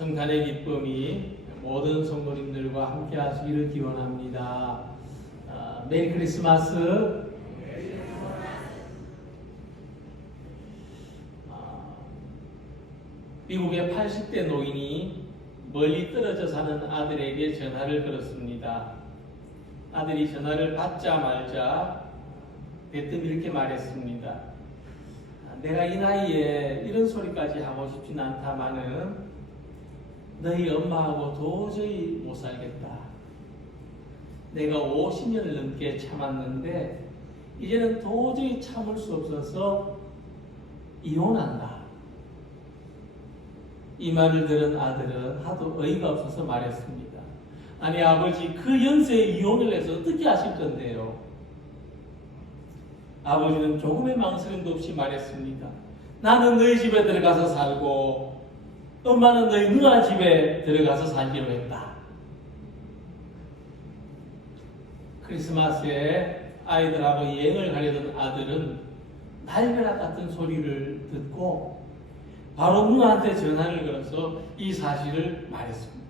성탄의 기쁨이 모든 성도님들과 함께 하시기를 기원합니다. 메리 크리스마스. 미국의 80대 노인이 멀리 떨어져 사는 아들에게 전화를 걸었습니다. 아들이 전화를 받자마자 대뜸 이렇게 말했습니다. 내가 이 나이에 이런 소리까지 하고 싶진 않다마는 너희 엄마하고 도저히 못 살겠다. 내가 50년을 넘게 참았는데 이제는 도저히 참을 수 없어서 이혼한다. 이 말을 들은 아들은 하도 어이가 없어서 말했습니다. 아니 아버지, 그 연세에 이혼을 해서 어떻게 하실 건데요? 아버지는 조금의 망설임도 없이 말했습니다. 나는 너희 집에 들어가서 살고 엄마는 너희 누나 집에 들어가서 살기로 했다. 크리스마스에 아이들하고 여행을 가려던 아들은 날벼락 같은 소리를 듣고 바로 누나한테 전화를 걸어서 이 사실을 말했습니다.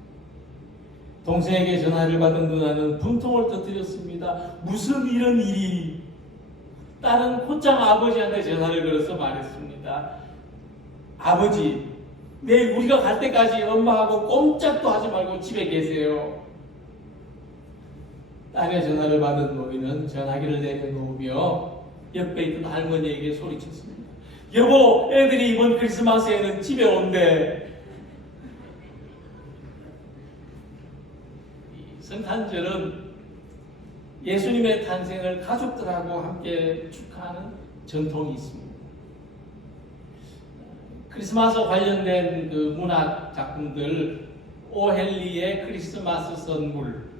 동생에게 전화를 받은 누나는 분통을 터뜨렸습니다. 무슨 이런 일이? 딸은 곧장 아버지한테 전화를 걸어서 말했습니다. 아버지, 내일 우리가 갈 때까지 엄마하고 꼼짝도 하지 말고 집에 계세요. 딸의 전화를 받은 노인은 전화기를 내려놓으며 옆에 있던 할머니에게 소리쳤습니다. 여보, 애들이 이번 크리스마스에는 집에 온대. 성탄절은 예수님의 탄생을 가족들하고 함께 축하하는 전통이 있습니다. 크리스마스 관련된 그 문학 작품들, 오헨리의 크리스마스 선물,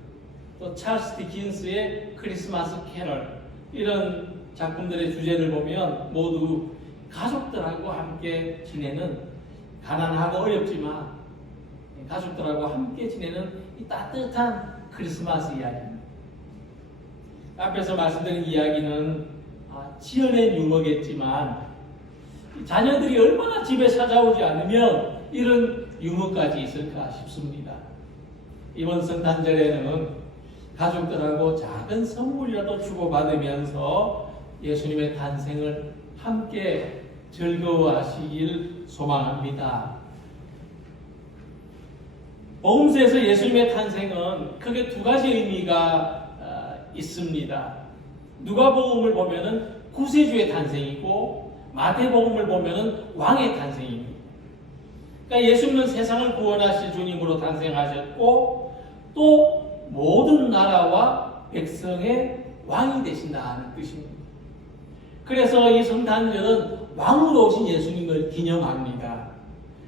또 찰스 디킨스의 크리스마스 캐럴, 이런 작품들의 주제를 보면 모두 가족들하고 함께 지내는, 가난하고 어렵지만 가족들하고 함께 지내는 이 따뜻한 크리스마스 이야기입니다. 앞에서 말씀드린 이야기는 지어낸 유머겠지만 자녀들이 얼마나 집에 찾아오지 않으면 이런 유머까지 있을까 싶습니다. 이번 성탄절에는 가족들하고 작은 선물이라도 주고받으면서 예수님의 탄생을 함께 즐거워하시길 소망합니다. 복음서에서 예수님의 탄생은 크게 두 가지 의미가 있습니다. 누가복음을 보면은 구세주의 탄생이고 마태복음을 보면은 왕의 탄생입니다. 그러니까 예수님은 세상을 구원하실 주님으로 탄생하셨고 또 모든 나라와 백성의 왕이 되신다는 뜻입니다. 그래서 이 성탄절은 왕으로 오신 예수님을 기념합니다.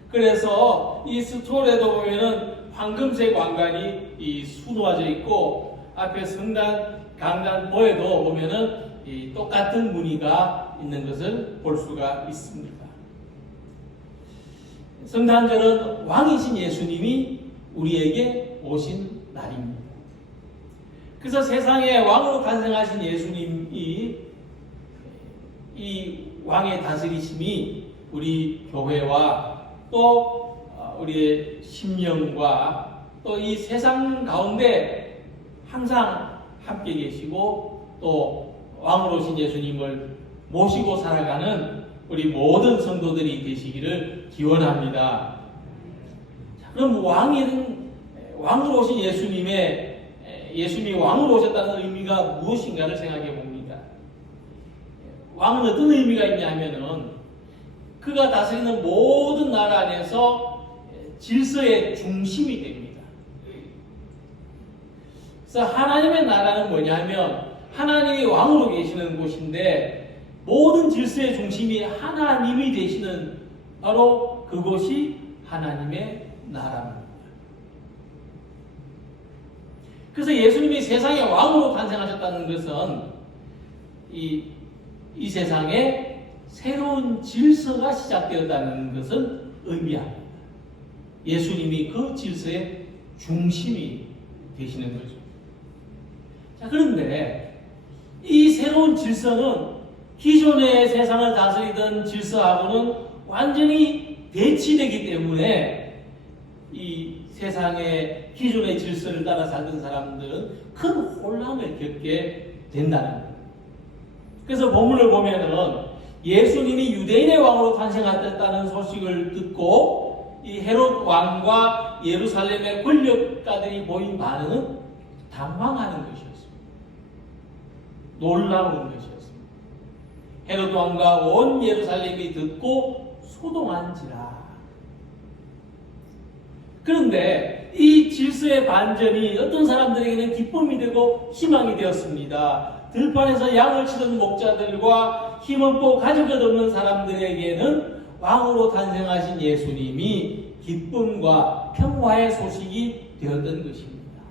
그래서 이 스톨에도 보면은 황금색 왕관이 수놓아져 있고 앞에 성단 강단보에도 보면은 이 똑같은 무늬가 있는 것을 볼 수가 있습니다. 성탄절은 왕이신 예수님이 우리에게 오신 날입니다. 그래서 세상에 왕으로 탄생하신 예수님이 이 왕의 다스리심이 우리 교회와 또 우리의 심령과 또 이 세상 가운데 항상 함께 계시고 또 왕으로 오신 예수님을 모시고 살아가는 우리 모든 성도들이 되시기를 기원합니다. 자, 그럼 왕으로 오신 예수님이 왕으로 오셨다는 의미가 무엇인가를 생각해 봅니다. 왕은 어떤 의미가 있냐면은 그가 다스리는 모든 나라 안에서 질서의 중심이 됩니다. 그래서 하나님의 나라는 뭐냐면 하나님이 왕으로 계시는 곳인데 모든 질서의 중심이 하나님이 되시는 바로 그곳이 하나님의 나라입니다. 그래서 예수님이 세상의 왕으로 탄생하셨다는 것은 이 세상에 새로운 질서가 시작되었다는 것을 의미합니다. 예수님이 그 질서의 중심이 되시는 거죠. 자, 그런데 이 새로운 질서는 기존의 세상을 다스리던 질서하고는 완전히 대치되기 때문에 이 세상의 기존의 질서를 따라 살던 사람들은 큰 혼란을 겪게 된다는 거예요. 그래서 본문을 보면은 예수님이 유대인의 왕으로 탄생하셨다는 소식을 듣고 이 헤롯 왕과 예루살렘의 권력가들이 보인 반응은 당황하는 것이었습니다. 놀라운 것이었습니다. 헤롯 왕과 온 예루살렘이 듣고 소동한지라. 그런데 이 질서의 반전이 어떤 사람들에게는 기쁨이 되고 희망이 되었습니다. 들판에서 양을 치던 목자들과 힘없고 가족을 없는 사람들에게는 왕으로 탄생하신 예수님이 기쁨과 평화의 소식이 되었던 것입니다.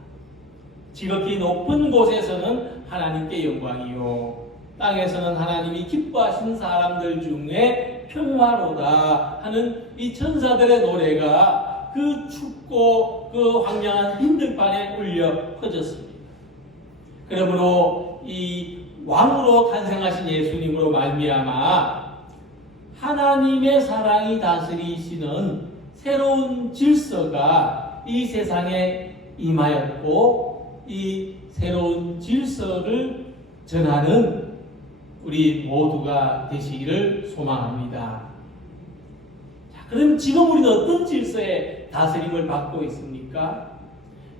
지극히 높은 곳에서는 하나님께 영광이요, 땅에서는 하나님이 기뻐하신 사람들 중에 평화로다 하는 이 천사들의 노래가 그 춥고 그 황량한 빈들판에 울려 퍼졌습니다. 그러므로 이 왕으로 탄생하신 예수님으로 말미암아 하나님의 사랑이 다스리시는 새로운 질서가 이 세상에 임하였고, 이 새로운 질서를 전하는 우리 모두가 되시기를 소망합니다. 자, 그럼 지금 우리는 어떤 질서의 다스림을 받고 있습니까?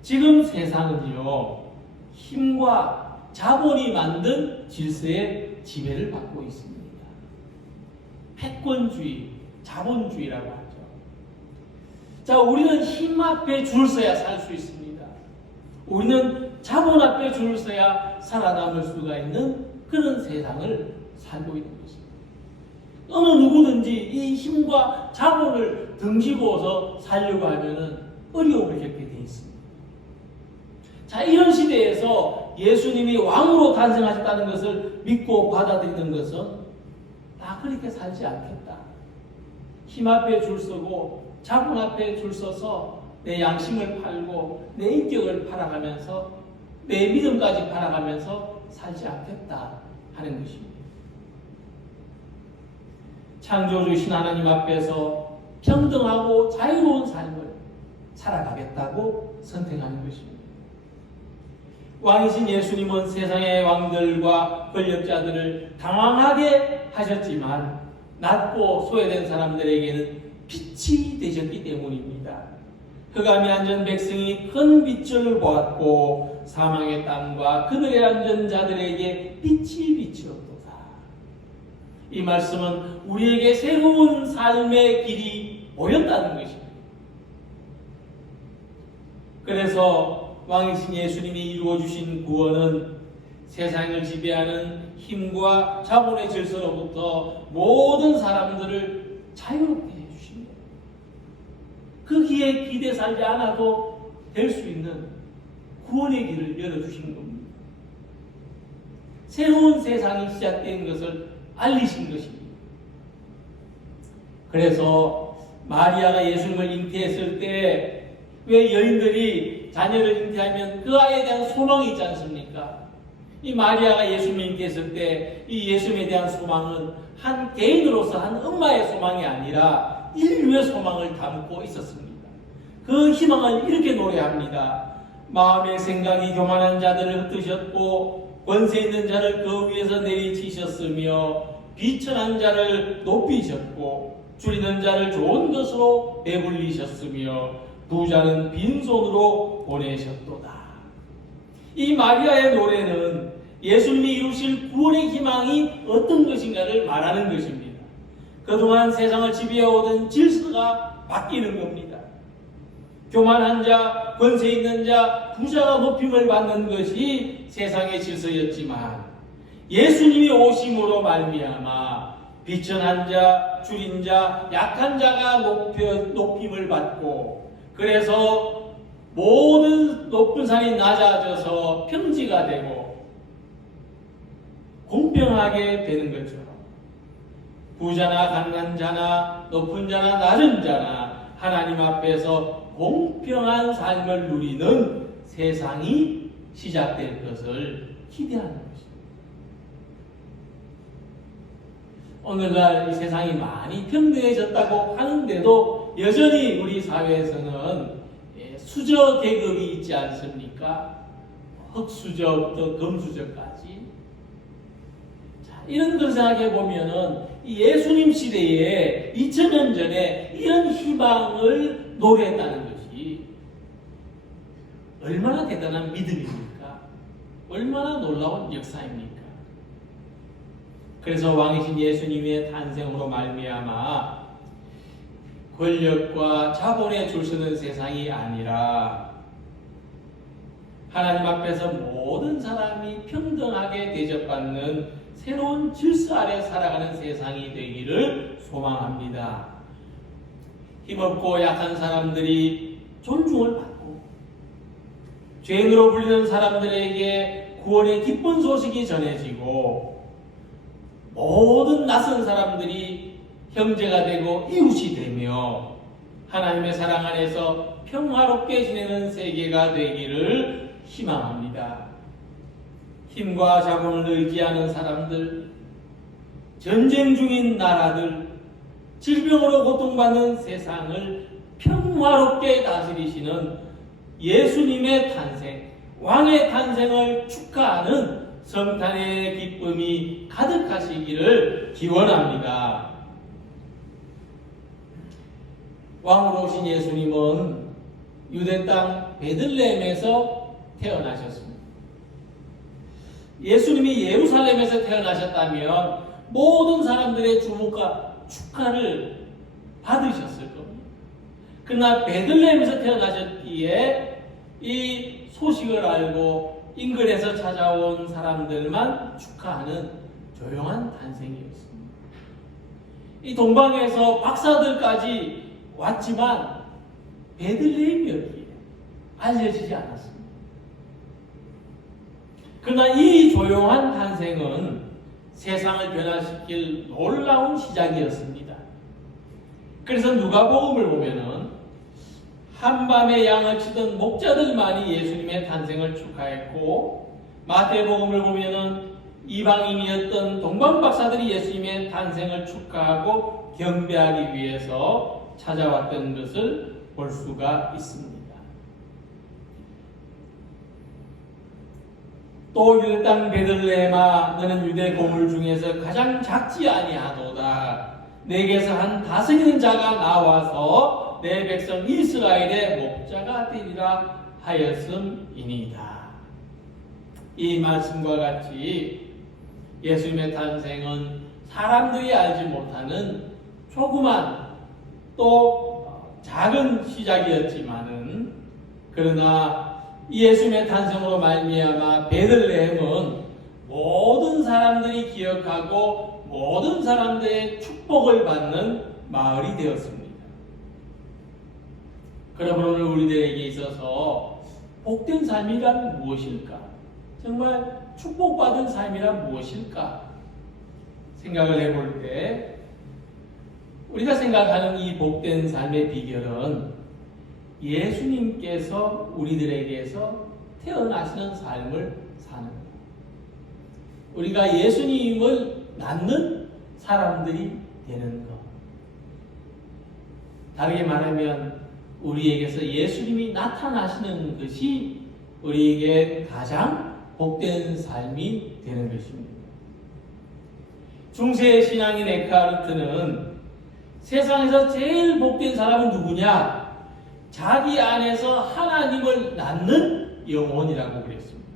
지금 세상은요, 힘과 자본이 만든 질서의 지배를 받고 있습니다. 패권주의, 자본주의라고 하죠. 자, 우리는 힘 앞에 줄 서야 살 수 있습니다. 우리는 자본 앞에 줄 서야 살아남을 수가 있는 그런 세상을 살고 있는 것입니다. 어느 누구든지 이 힘과 자본을 등지고서 살려고 하면은 어려움을 겪게 돼 있습니다. 자, 이런 시대에서 예수님이 왕으로 탄생하셨다는 것을 믿고 받아들이는 것은 나 그렇게 살지 않겠다. 힘 앞에 줄 서고 자본 앞에 줄 서서 내 양심을 팔고 내 인격을 팔아가면서 내 믿음까지 팔아가면서 살지 않겠다 하는 것입니다. 창조주신 하나님 앞에서 평등하고 자유로운 삶을 살아가겠다고 선택하는 것입니다. 왕이신 예수님은 세상의 왕들과 권력자들을 당황하게 하셨지만 낮고 소외된 사람들에게는 빛이 되셨기 때문입니다. 흑암에 앉은 백성이 큰 빛을 보았고 사망의 땅과 그들의 앉은 자들에게 빛이 비추었도다. 이 말씀은 우리에게 새로운 삶의 길이 보였다는 것입니다. 그래서 왕이신 예수님이 이루어주신 구원은 세상을 지배하는 힘과 자본의 질서로부터 모든 사람들을 자유롭게 해주십니다. 거기에 기대 살지 않아도 될 수 있는 구원의 길을 열어주신 겁니다. 새로운 세상이 시작된 것을 알리신 것입니다. 그래서 마리아가 예수님을 잉태했을 때 왜 여인들이 자녀를 잉태하면 그 아이에 대한 소망이 있지 않습니까? 이 마리아가 예수님을 잉태했을 때 이 예수님에 대한 소망은 한 개인으로서 한 엄마의 소망이 아니라 인류의 소망을 담고 있었습니다. 그 희망을 이렇게 노래합니다. 마음의 생각이 교만한 자들을 흩으셨고 권세 있는 자를 그 위에서 내리치셨으며 비천한 자를 높이셨고 줄이는 자를 좋은 것으로 배불리셨으며 부자는 빈손으로 보내셨도다. 이 마리아의 노래는 예수님이 이루실 구원의 희망이 어떤 것인가를 말하는 것입니다. 그동안 세상을 지배해오던 질서가 바뀌는 겁니다. 교만한 자, 권세 있는 자, 부자가 높임을 받는 것이 세상의 질서였지만 예수님이 오심으로 말미암아 비천한 자, 줄인 자, 약한 자가 높임을 받고 그래서 모든 높은 산이 낮아져서 평지가 되고 공평하게 되는 것처럼 부자나 가난한 자나 높은 자나 낮은 자나 하나님 앞에서 공평한 삶을 누리는 세상이 시작될 것을 기대하는 것입니다. 오늘날 이 세상이 많이 평등해졌다고 하는데도 여전히 우리 사회에서는 수저 계급이 있지 않습니까? 흙수저부터 금수저까지. 자, 이런 걸 생각해 보면은 예수님 시대에 2000년 전에 이런 희망을 노래했다는 것이 얼마나 대단한 믿음입니까? 얼마나 놀라운 역사입니까? 그래서 왕이신 예수님의 탄생으로 말미암아 권력과 자본에 줄서는 세상이 아니라 하나님 앞에서 모든 사람이 평등하게 대접받는 새로운 질서 아래 살아가는 세상이 되기를 소망합니다. 힘없고 약한 사람들이 존중을 받고 죄인으로 불리는 사람들에게 구원의 기쁜 소식이 전해지고 모든 낯선 사람들이 형제가 되고 이웃이 되며 하나님의 사랑 안에서 평화롭게 지내는 세계가 되기를 희망합니다. 힘과 자본을 의지하는 사람들, 전쟁 중인 나라들, 질병으로 고통받는 세상을 평화롭게 다스리시는 예수님의 탄생, 왕의 탄생을 축하하는 성탄의 기쁨이 가득하시기를 기원합니다. 왕으로 오신 예수님은 유대 땅 베들레헴에서 태어나셨습니다. 예수님이 예루살렘에서 태어나셨다면 모든 사람들의 주목과 축하를 받으셨을 겁니다. 그러나 베들레헴에서 태어나셨기에 이 소식을 알고 인근에서 찾아온 사람들만 축하하는 조용한 탄생이었습니다. 이 동방에서 박사들까지 왔지만 베들레헴이었기에 알려지지 않았습니다. 그러나 이 조용한 탄생은 세상을 변화시킬 놀라운 시작이었습니다. 그래서 누가복음을 보면은 한밤에 양을 치던 목자들만이 예수님의 탄생을 축하했고, 마태복음을 보면은 이방인이었던 동방박사들이 예수님의 탄생을 축하하고 경배하기 위해서 찾아왔던 것을 볼 수가 있습니다. 또 유대 땅 베들레헴아, 너는 유대 고물 중에서 가장 작지 아니하도다. 내게서 한 다스리는 자가 나와서 내 백성 이스라엘의 목자가 되리라 하였음이니이다. 이 말씀과 같이 예수님의 탄생은 사람들이 알지 못하는 조그만 또 작은 시작이었지만은, 그러나 예수님의 탄생으로 말미암아 베들레헴은 모든 사람들이 기억하고 모든 사람들의 축복을 받는 마을이 되었습니다. 그러므로 오늘 우리들에게 있어서 복된 삶이란 무엇일까? 정말 축복받은 삶이란 무엇일까? 생각을 해볼 때 우리가 생각하는 이 복된 삶의 비결은 예수님께서 우리들에게서 태어나시는 삶을 사는 것. 우리가 예수님을 낳는 사람들이 되는 것. 다르게 말하면 우리에게서 예수님이 나타나시는 것이 우리에게 가장 복된 삶이 되는 것입니다. 중세 신앙인 에크하르트는 세상에서 제일 복된 사람은 누구냐? 자기 안에서 하나님을 낳는 영혼이라고 그랬습니다.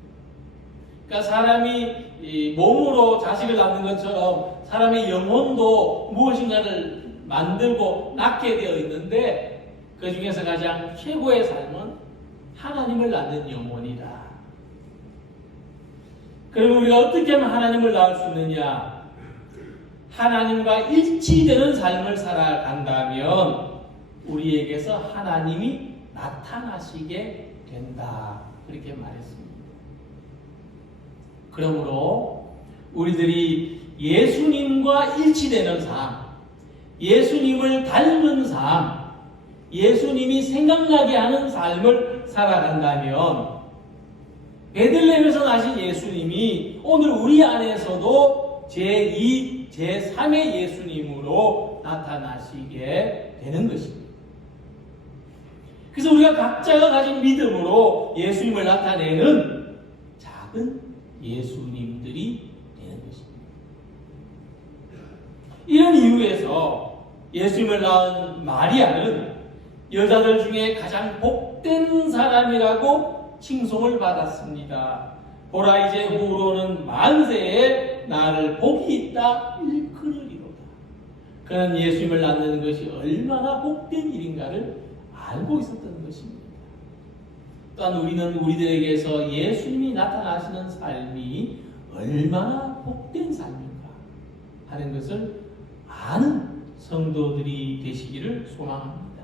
그러니까 사람이 몸으로 자식을 낳는 것처럼 사람의 영혼도 무엇인가를 만들고 낳게 되어 있는데, 그 중에서 가장 최고의 삶은 하나님을 낳는 영혼이다. 그러면 우리가 어떻게 하면 하나님을 낳을 수 있느냐? 하나님과 일치되는 삶을 살아간다면 우리에게서 하나님이 나타나시게 된다. 그렇게 말했습니다. 그러므로 우리들이 예수님과 일치되는 삶, 예수님을 닮은 삶, 예수님이 생각나게 하는 삶을 살아간다면 베들레헴에서 나신 예수님이 오늘 우리 안에서도 제2, 제3의 예수님으로 나타나시게 되는 것입니다. 그래서 우리가 각자가 가진 믿음으로 예수님을 나타내는 작은 예수님들이 되는 것입니다. 이런 이유에서 예수님을 낳은 마리아는 여자들 중에 가장 복된 사람이라고 칭송을 받았습니다. 보라, 이제 후로는 만세에 나를 복이 있다 일컬으리로다. 그는 예수님을 낳는 것이 얼마나 복된 일인가를 알고 있었던 것입니다. 또한 우리는 우리들에게서 예수님이 나타나시는 삶이 얼마나 복된 삶인가 하는 것을 아는 성도들이 되시기를 소망합니다.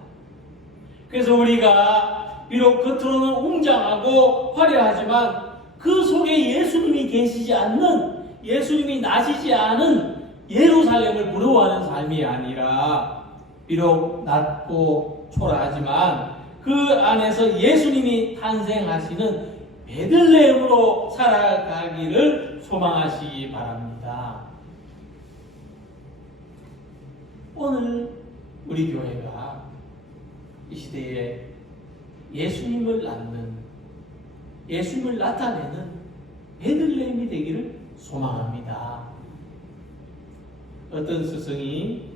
그래서 우리가 비록 겉으로는 웅장하고 화려하지만 그 속에 예수님이 계시지 않는, 예수님이 나시지 않은 예루살렘을 부러워하는 삶이 아니라 비록 낮고 초라하지만 그 안에서 예수님이 탄생하시는 베들레헴으로 살아가기를 소망하시기 바랍니다. 오늘 우리 교회가 이 시대에 예수님을 낳는, 예수님을 나타내는 베들레헴이 되기를 소망합니다. 어떤 스승이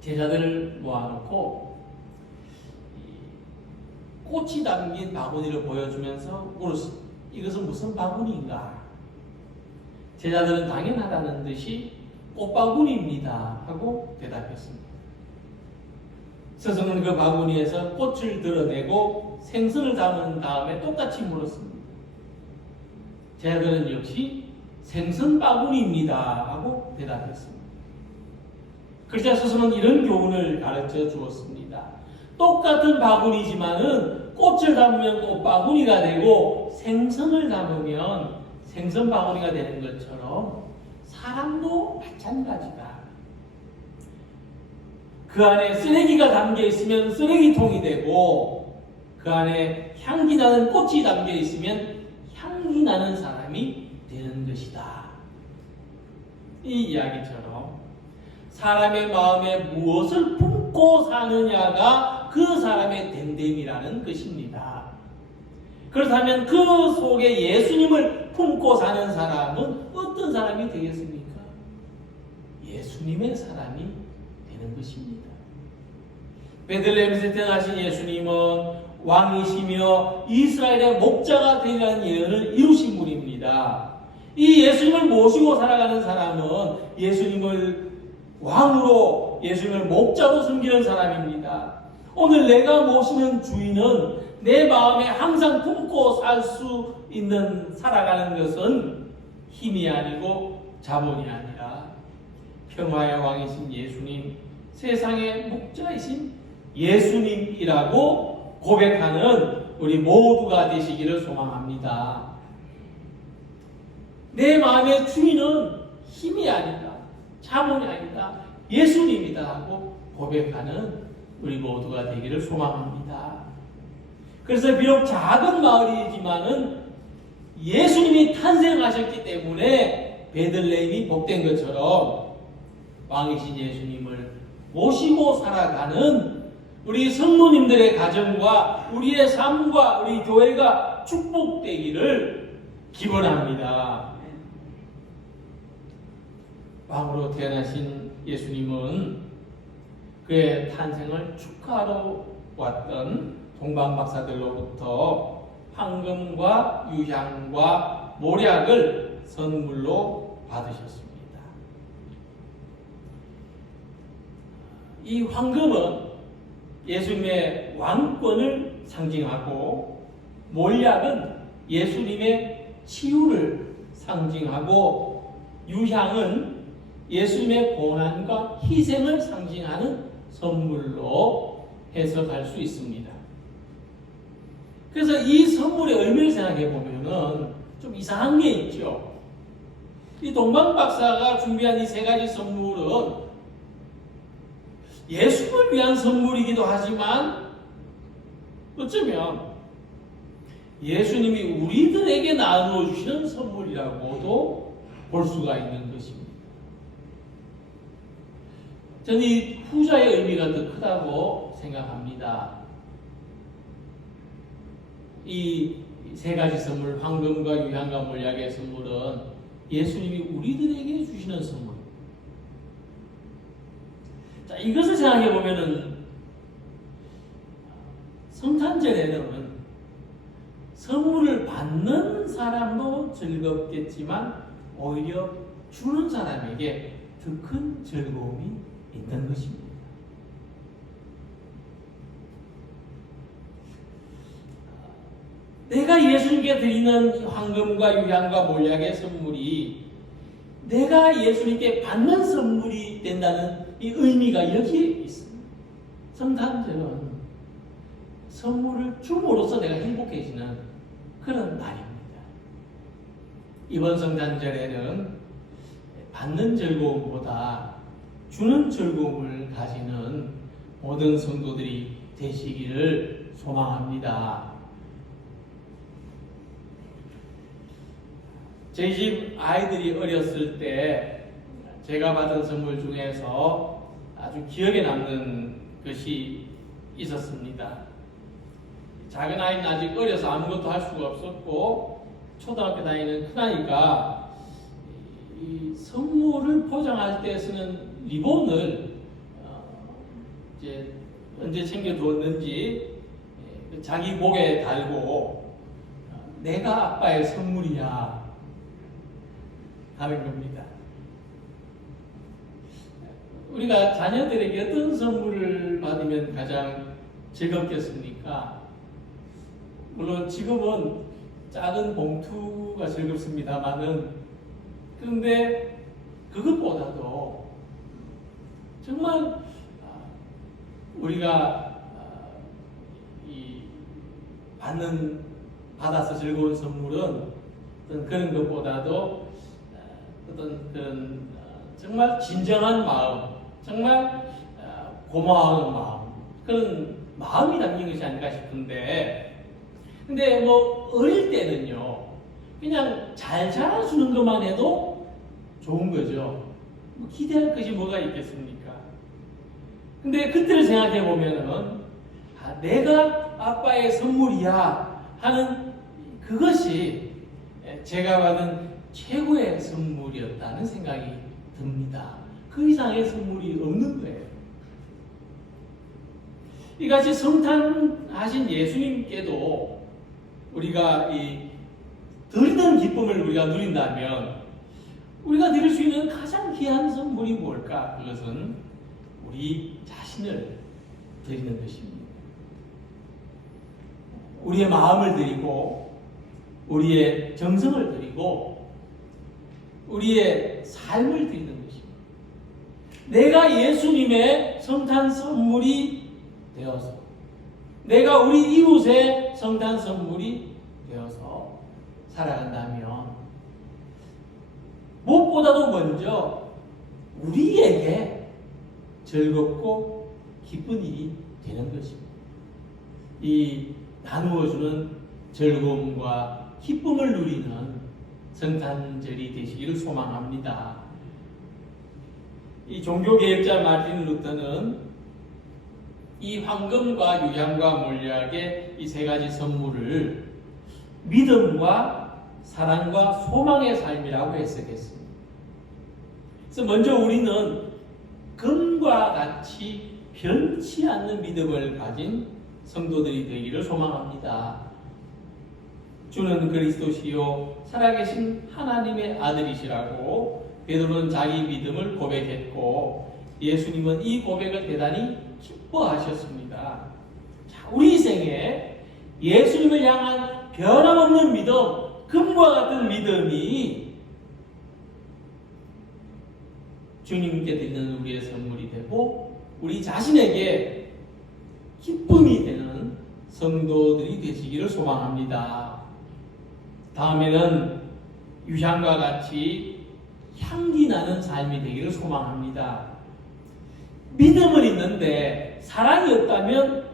제자들을 모아놓고 꽃이 담긴 바구니를 보여주면서 물었습니다. 이것은 무슨 바구니인가? 제자들은 당연하다는 듯이 꽃바구니입니다 하고 대답했습니다. 스승은 그 바구니에서 꽃을 드러내고 생선을 담은 다음에 똑같이 물었습니다. 제자들은 역시 생선 바구니입니다 하고 대답했습니다. 그러자 스승은 이런 교훈을 가르쳐 주었습니다. 똑같은 바구니지만은 꽃을 담으면 꽃바구니가 되고 생선을 담으면 생선 바구니가 되는 것처럼 사람도 마찬가지다. 그 안에 쓰레기가 담겨 있으면 쓰레기통이 되고 그 안에 향기 나는 꽃이 담겨 있으면 향기 나는 사람이 되는 것이다. 이 이야기처럼 사람의 마음에 무엇을 품고 사느냐가 그 사람의 됨됨이라는 것입니다. 그렇다면 그 속에 예수님을 품고 사는 사람은 어떤 사람이 되겠습니까? 예수님의 사람이 되는 것입니다. 베들레헴에서 태어나신 예수님은 왕이시며 이스라엘의 목자가 되리라는 예언을 이루신 분입니다. 이 예수님을 모시고 살아가는 사람은 예수님을 왕으로, 예수님을 목자로 섬기는 사람입니다. 오늘 내가 모시는 주인은 내 마음에 항상 품고 살 수 있는, 살아가는 것은 힘이 아니고 자본이 아니라 평화의 왕이신 예수님, 세상의 목자이신 예수님이라고 고백하는 우리 모두가 되시기를 소망합니다. 내 마음의 주인은 힘이 아니다, 자본이 아니다, 예수님이다 하고 고백하는 우리 모두가 되기를 소망합니다. 그래서 비록 작은 마을이지만은 예수님이 탄생하셨기 때문에 베들레헴이 복된 것처럼 왕이신 예수님을 모시고 살아가는 우리 성도님들의 가정과 우리의 삶과 우리 교회가 축복되기를 기원합니다. 왕으로 태어나신 예수님은 그의 탄생을 축하하러 왔던 동방박사들로부터 황금과 유향과 모략을 선물로 받으셨습니다. 이 황금은 예수님의 왕권을 상징하고 모략은 예수님의 치유를 상징하고 유향은 예수님의 고난과 희생을 상징하는 선물로 해석할 수 있습니다. 그래서 이 선물의 의미를 생각해 보면은 좀 이상한 게 있죠. 이 동방박사가 준비한 이 세 가지 선물은 예수를 위한 선물이기도 하지만 어쩌면 예수님이 우리들에게 나누어 주시는 선물이라고도 볼 수가 있는 것입니다. 저는 이 후자의 의미가 더 크다고 생각합니다. 이 세 가지 선물, 황금과 유향과 몰약의 선물은 예수님이 우리들에게 주시는 선물. 자, 이것을 생각해 보면은 성탄절에는 선물을 받는 사람도 즐겁겠지만 오히려 주는 사람에게 더 큰 즐거움이 있는 것입니다. 내가 예수님께 드리는 황금과 유향과 몰약의 선물이 내가 예수님께 받는 선물이 된다는 이 의미가 여기에 있습니다. 성탄절은 선물을 줌으로써 내가 행복해지는 그런 날입니다. 이번 성탄절에는 받는 즐거움보다 주는 즐거움을 가지는 모든 성도들이 되시기를 소망합니다. 저희 집 아이들이 어렸을 때 제가 받은 선물 중에서 아주 기억에 남는 것이 있었습니다. 작은 아이는 아직 어려서 아무것도 할 수가 없었고 초등학교 다니는 큰아이가 이 선물을 포장할 때 쓰는 리본을 이제 언제 챙겨두었는지 자기 목에 달고 내가 아빠의 선물이야 하는 겁니다. 우리가 자녀들에게 어떤 선물을 받으면 가장 즐겁겠습니까? 물론 지금은 작은 봉투가 즐겁습니다만은, 그런데 그것보다도 정말 우리가 이 받아서 즐거운 선물은 어떤 그런 것보다도 어떤 그런 정말 진정한 마음, 정말 고마운 마음, 그런 마음이 담긴 것이 아닐까 싶은데, 근데 뭐 어릴 때는요 그냥 잘 자라주는 것만 해도 좋은 거죠. 뭐 기대할 것이 뭐가 있겠습니까? 근데 그때를 생각해 보면은 내가 아빠의 선물이야 하는 그것이 제가 받은 최고의 선물이었다는 생각이 듭니다. 그 이상의 선물이 없는 거예요. 이같이 성탄하신 예수님께도 우리가 이 드리는 기쁨을 우리가 누린다면 우리가 드릴 수 있는 가장 귀한 선물이 뭘까? 그것은 우리 자신을 드리는 것입니다. 우리의 마음을 드리고 우리의 정성을 드리고 우리의 삶을 드리는 것입니다. 내가 예수님의 성탄 선물이 되어서, 내가 우리 이웃의 성탄 선물이 되어서 살아간다면 무엇보다도 먼저 우리에게 즐겁고 기쁜 일이 되는 것입니다. 이 나누어주는 즐거움과 기쁨을 누리는 성탄절이 되시기를 소망합니다. 이 종교개혁자 마르틴 루터는 이 황금과 유향과 몰약의 이 세 가지 선물을 믿음과 사랑과 소망의 삶이라고 해석했습니다. 그래서 먼저 우리는 금과 같이 변치 않는 믿음을 가진 성도들이 되기를 소망합니다. 주는 그리스도시요 살아계신 하나님의 아들이시라고 베드로는 자기 믿음을 고백했고 예수님은 이 고백을 대단히 기뻐하셨습니다. 자, 우리 생에 예수님을 향한 변함없는 믿음, 금과 같은 믿음이 주님께 드리는 우리의 선물이 되고 우리 자신에게 기쁨이 되는 성도들이 되시기를 소망합니다. 다음에는 유향과 같이 향기 나는 삶이 되기를 소망합니다. 믿음은 있는데 사랑이 없다면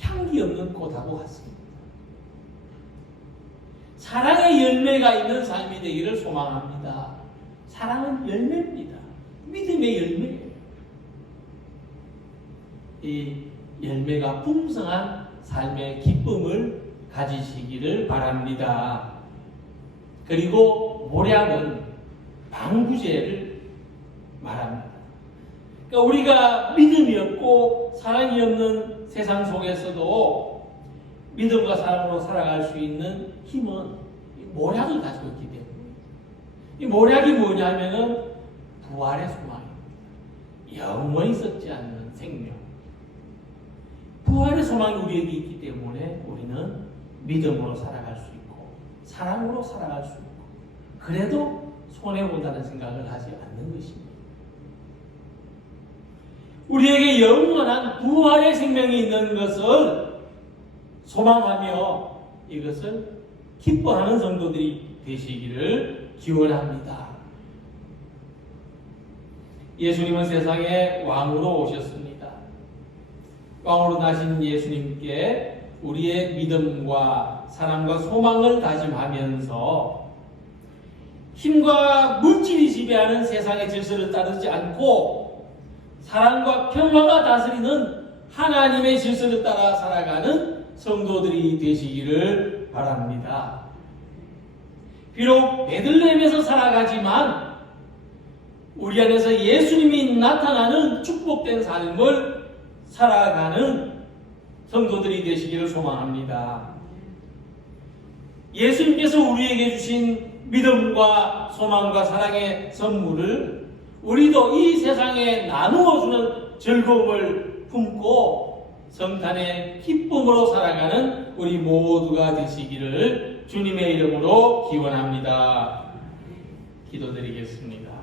향기 없는 꽃하고 같습니다. 사랑의 열매가 있는 삶이 되기를 소망합니다. 사랑은 열매입니다. 믿음의 열매예요. 이 열매가 풍성한 삶의 기쁨을 가지시기를 바랍니다. 그리고 모략은 방부제를 말합니다. 그러니까 우리가 믿음이 없고 사랑이 없는 세상 속에서도 믿음과 사랑으로 살아갈 수 있는 힘은 모략을 가지고 있기 때문에, 이 모략이 뭐냐면은 부활의 소망입니다. 영원히 썩지 않는 생명. 부활의 소망이 우리에게 있기 때문에 우리는 믿음으로 살아갈 수 있고 사랑으로 살아갈 수 있고, 그래도 손해본다는 생각을 하지 않는 것입니다. 우리에게 영원한 부활의 생명이 있는 것을 소망하며 이것을 기뻐하는 성도들이 되시기를 기원합니다. 예수님은 세상에 왕으로 오셨습니다. 왕으로 나신 예수님께 우리의 믿음과 사랑과 소망을 다짐하면서 힘과 물질이 지배하는 세상의 질서를 따르지 않고 사랑과 평화가 다스리는 하나님의 질서를 따라 살아가는 성도들이 되시기를 바랍니다. 비록 베들레헴에서 살아가지만 우리 안에서 예수님이 나타나는 축복된 삶을 살아가는 성도들이 되시기를 소망합니다. 예수님께서 우리에게 주신 믿음과 소망과 사랑의 선물을 우리도 이 세상에 나누어주는 즐거움을 품고 성탄의 기쁨으로 살아가는 우리 모두가 되시기를 주님의 이름으로 기원합니다. 기도드리겠습니다.